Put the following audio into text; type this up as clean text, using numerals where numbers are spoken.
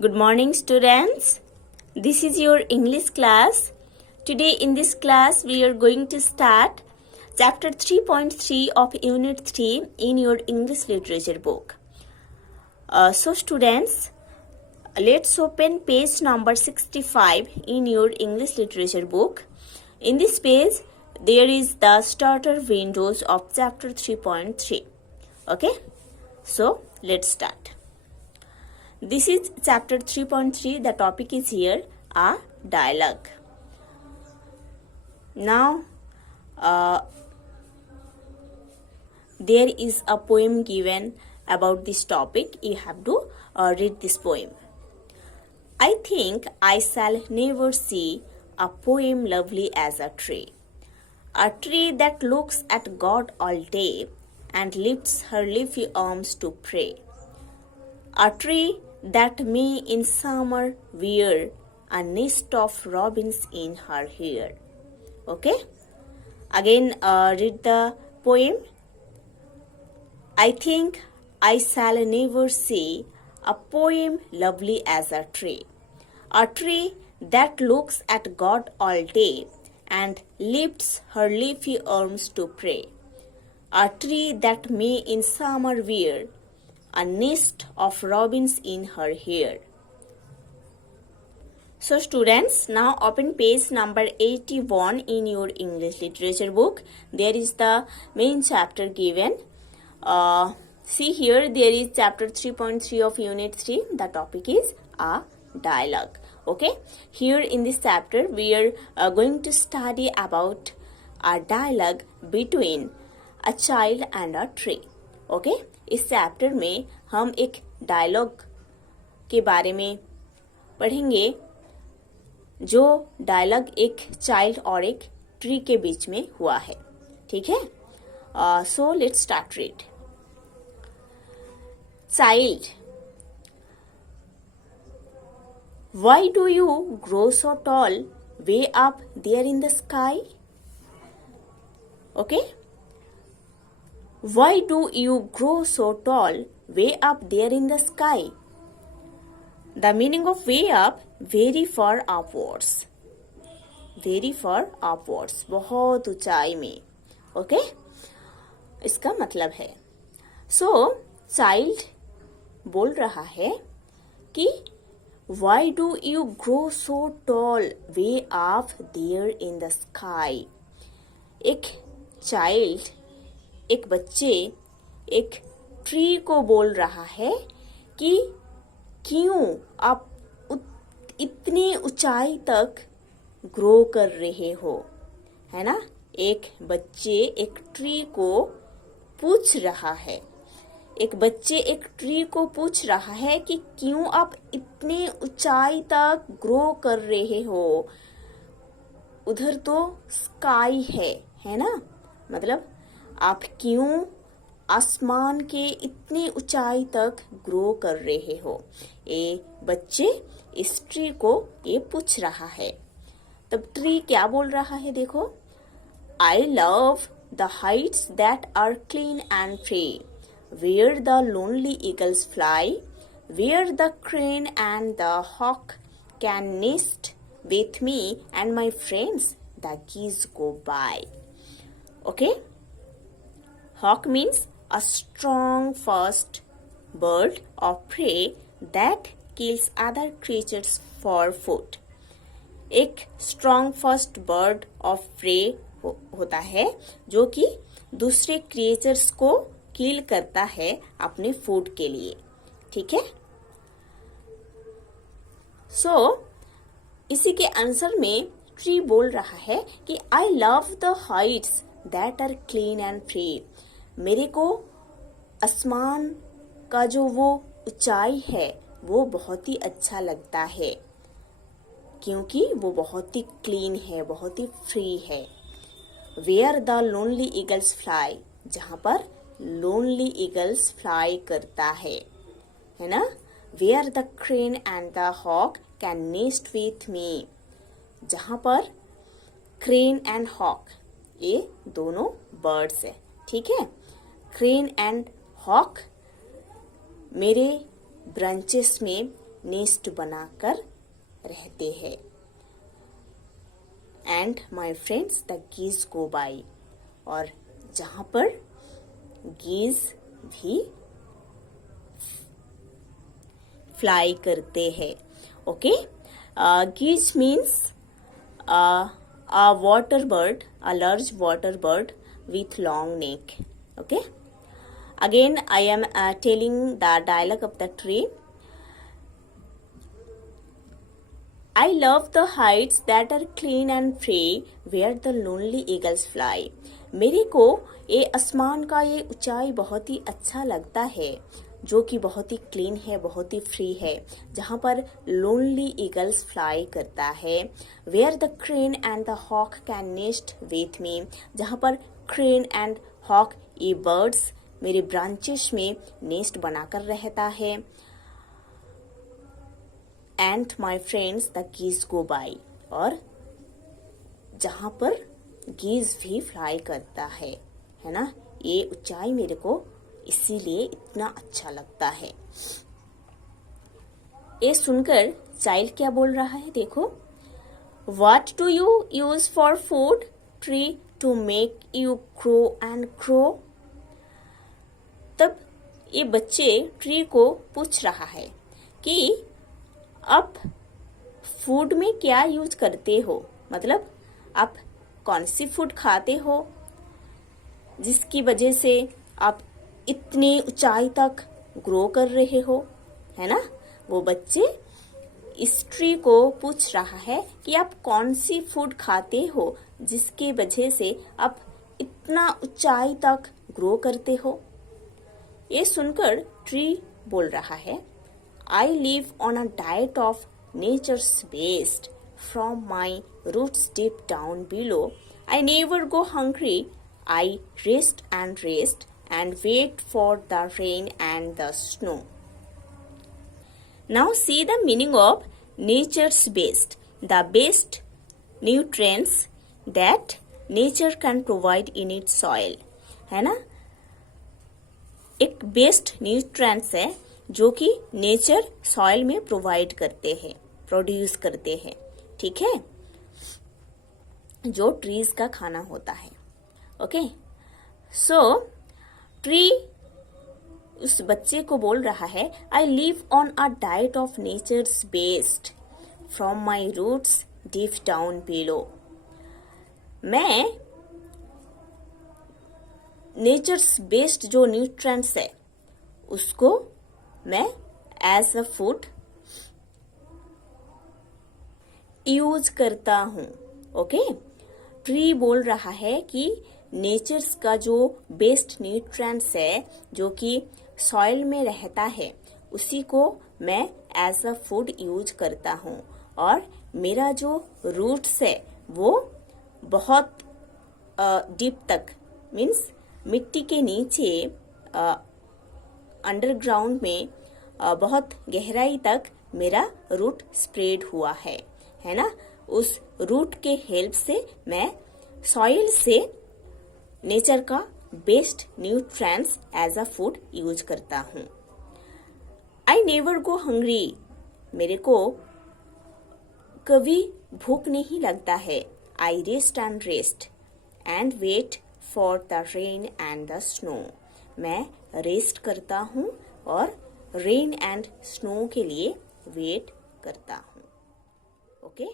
Good morning, students. This is your English class. Today in this class, we are going to start chapter 3.3 of Unit 3 in your English literature book. So students, let's open page number 65 in your English literature book. In this page, there is the starter windows of chapter 3.3. Okay, so let's start. This is chapter 3.3. The topic is here, a dialogue. Now, there is a poem given about this topic. You have to read this poem. I think I shall never see a poem lovely as a tree that looks at God all day and lifts her leafy arms to pray. A tree that may in summer wear a nest of robins in her hair. Okay? Again, read the poem. I think I shall never see a poem lovely as a tree that looks at God all day and lifts her leafy arms to pray. A tree that may in summer wear a nest of robins in her hair. So students, now open page number 81 in your English literature book. There is the main chapter given. See here, there is chapter 3.3 of unit 3. The topic is a dialogue. Okay, here in this chapter we are going to study about a dialogue between a child and a tree. Okay, इस chapter में हम एक dialogue के बारे में पढ़ेंगे जो dialogue एक चाइल्ड और एक ट्री के बीच में हुआ है. ठीक है, so let's start read. Child, why do you grow so tall way up there in the sky? Okay, why do you grow so tall way up there in the sky? The meaning of way up, very far upwards. Very far upwards, बहुत ऊंचाई में. Okay, इसका मतलब है. So, child बोल रहा है कि why do you grow so tall way up there in the sky? एक child, एक बच्चे एक ट्री को बोल रहा है कि क्यों आप इतनी ऊंचाई तक ग्रो कर रहे हो, है ना. एक बच्चे एक ट्री को पूछ रहा है. एक बच्चे एक ट्री को पूछ रहा है कि क्यों आप इतनी ऊंचाई तक ग्रो कर रहे हो. उधर तो स्काई है ना. मतलब आप क्यों आसमान के इतनी ऊंचाई तक ग्रो कर रहे हो. ये बच्चे इस ट्री को ये पूछ रहा है. तब ट्री क्या बोल रहा है, देखो. I love the heights that are clean and free, where the lonely eagles fly, where the crane and the hawk can nest with me and my friends the geese go by. Okay? Hawk means a strong, fast bird of prey that kills other creatures for food. एक strong, fast bird of prey होता है जो कि दूसरे creatures को kill करता है अपने food के लिए. ठीक है. So, इसी के आंसर में ट्री बोल रहा है कि I love the heights that are clean and free. मेरे को आसमान का जो वो ऊंचाई है वो बहुत ही अच्छा लगता है क्योंकि वो बहुत ही क्लीन है, बहुत ही फ्री है. Where the lonely eagles fly, जहाँ पर लोनली ईगल्स फ्लाई करता है ना. Where the crane and the hawk can nest with me, जहाँ पर क्रेन एंड हॉक ये दोनों बर्ड्स है. ठीक है. क्रेन एंड हॉक मेरे ब्रांचेस में नेस्ट बनाकर रहते हैं। And my friends the geese go by, और जहां पर गीज भी फ्लाई करते हैं। Okay, geese means a water bird, a large water bird with long neck. Okay, again I am telling the dialogue of the tree. I love the heights that are clean and free where the lonely eagles fly. मेरे को ये आसमान का ये ऊंचाई बहुत ही अच्छा लगता है, जो कि बहुत ही क्लीन है, बहुत ही फ्री है, जहाँ पर लोनली ईगल्स फ्लाई करता है। Where the crane and the hawk can nest with me, जहाँ पर क्रेन एंड हॉक ये बर्ड्स मेरे ब्रांचेस में नेस्ट बनाकर रहता है। And my friends the geese go by, और जहाँ पर गीज भी फ्लाई करता है ना। ये ऊंचाई मेरे को इसीलिए इतना अच्छा लगता है। ये सुनकर चाइल्ड क्या बोल रहा है, देखो। What do you use for food? Tree to make you grow and grow. तब ये बच्चे ट्री को पूछ रहा है कि आप फूड में क्या यूज करते हो, मतलब आप कौन सी फूड खाते हो जिसकी वजह से आप इतनी ऊंचाई तक ग्रो कर रहे हो, है ना। वो बच्चे इस ट्री को पूछ रहा है कि आप कौन सी फूड खाते हो जिसकी वजह से आप इतना ऊंचाई तक ग्रो करते हो। ये सुनकर ट्री बोल रहा है, I live on a diet of nature's best from my roots deep down below. I never go hungry, I rest and wait for the rain and the snow. Now see the meaning of nature's best. The best nutrients that nature can provide in its soil. है ना, एक best nutrients है जो कि nature soil में provide करते हैं, produce करते हैं, ठीक है, जो ट्रीज का खाना होता है। ओके, सो ट्री उस बच्चे को बोल रहा है, I live on a diet of nature's best from my roots deep down below. मैं नेचर्स बेस्ट जो न्यूट्रिएंट्स है उसको मैं एज अ फूड यूज करता हूँ। ओके, ट्री बोल रहा है कि नेचर्स का जो बेस्ट न्यूट्रिएंट्स है जो कि सॉइल में रहता है उसी को मैं एज अ फूड यूज करता हूँ, और मेरा जो रूट्स है वो बहुत डीप तक, मीन्स मिट्टी के नीचे अंडरग्राउंड में बहुत गहराई तक मेरा रूट स्प्रेड हुआ है ना। उस रूट के हेल्प से मैं सॉइल से नेचर का best nutrients as a food use करता हूँ। आई नेवर गो हंग्री, मेरे को कभी भूख नहीं लगता है। I rest and wait for the rain and the snow, मैं रेस्ट करता हूँ और रेन एंड स्नो के लिए वेट करता हूँ। ओके।